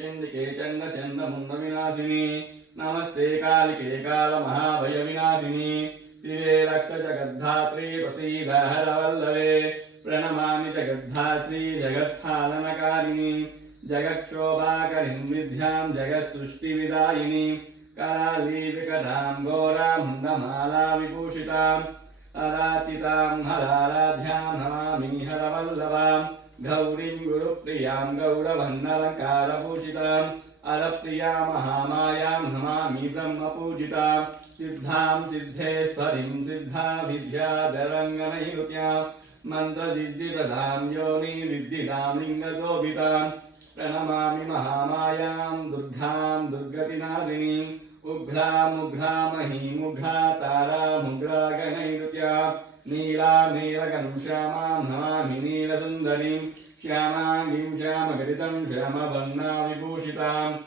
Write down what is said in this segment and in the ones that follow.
चंडिके चंड चंड मुंड विनाशिनी नमस्ते कालिके काल महाभय विनाशिनी शिवे रक्ष जगद्धात्री प्रसीद हर वल्लभे प्रणमामि जगद्धात्री जगत्थालनकारिणी जगक्षोभाकरीं विद्यां जगत्सृष्टिविदायिनी कराली विकटां घोरां हुण्डमाला विभूषिताम् अराचितां हराराध्यां नमामि हरवल्लभां गौरीं गुरुप्रियां गौरवन्नलङ्कारभूषिताम् अलप्रिया महामायां नमामि ब्रह्मपूजितां सिद्धां सिद्धेश्वरीं सिद्धा विद्याधरङ्गनैरुत्यां मन्त्रसिद्धिप्रदां योनि विद्धिदां लिङ्गशोभितां प्रणमामि महामायां दुर्गां दुर्गतिनाशिनीं उग्रामुग्रामहीमुग्रा तारामुग्रागणैरुत्या नीला नीलगं श्यामां नमामि नीलसुन्दरीं श्यामाङ्गीं श्यामगरितं श्यामवर्णाविभूषिताम्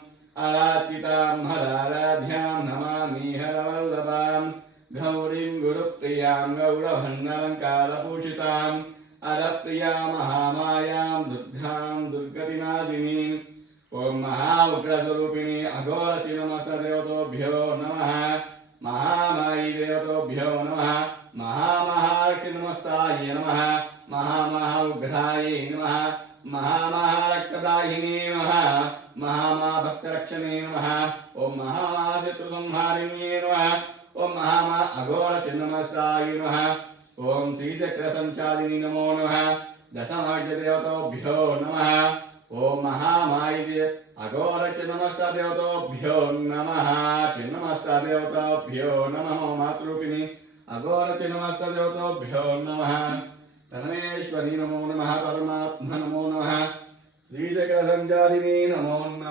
अराचितां हराराध्यां नमामि हरवल्लभां गौरीं गुरुप्रियां गौरभन्नलङ्कारभूषिताम् अरप्रिया महामायां दुर्गां दुर्गतिनाशिनीम् ओम महाउग्रस्वरूपिणी अघोरचिन्नमस्तदेवतोभ्यो नमः महामायी देवतोभ्यो नमः महामहालक्ष्मीनमस्तायै नमः महामहाउग्रायै नमः महामहारक्तदायिने नमः महामहाभक्तरक्षणे नमः ओम महामहाशत्रुसंहारिण्ये नमः ओम महामहा अघोरचिन्नमस्तायै नमः ओम श्रीचक्रसञ्चालिनी नमो नमः दशमार्जदेवतोभ्यो नमः ओम महामायी अघोरचिन्नमस्तदेवतोभ्यो नमः चिन्नमस्तदेवतोभ्यो नमः मातृरूपिणी अघोरचिन्नमस्तदेवतोभ्यो नमः परमेश्वरी नमो नमः परमात्मा नमो नमः श्रीचक्रसञ्चारिणी नमो नमः।